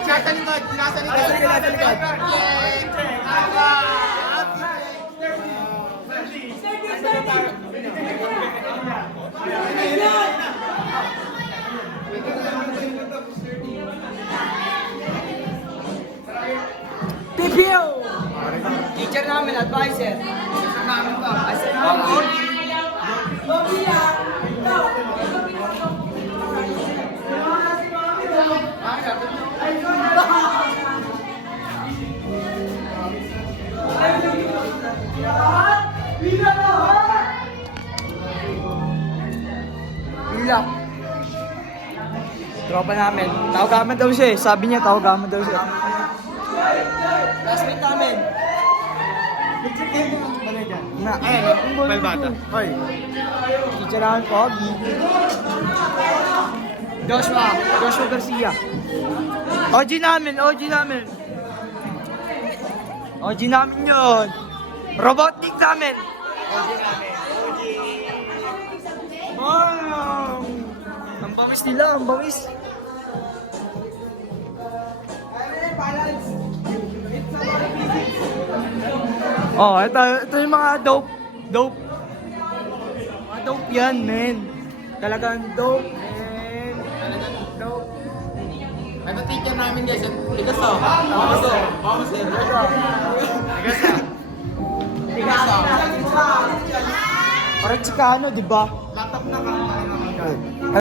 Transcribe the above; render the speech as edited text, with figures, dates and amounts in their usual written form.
Nasa likod. Nasa likod. PPO! Teacher namin, advisor. Namin to. Advisor namin. Ilak. Tropa namin. Tawagan daw siya eh. Sabi niya tawagan daw siya. Classmate namin. Na, Palbata. Hoy. teacher namin, Pogi. Joshua Garcia. OG namin. OG namin yun. Robotic namin. Wow! Ang bangis nila, ang bangis. Oh, ito yung mga dope. Mga dope yan, men. Talagang dope, men. Talagang dope. Ito teacher namin guys. Tigas to. Vamos sir. Tigas to. Parang Chicano, di ba? Laptop na ka.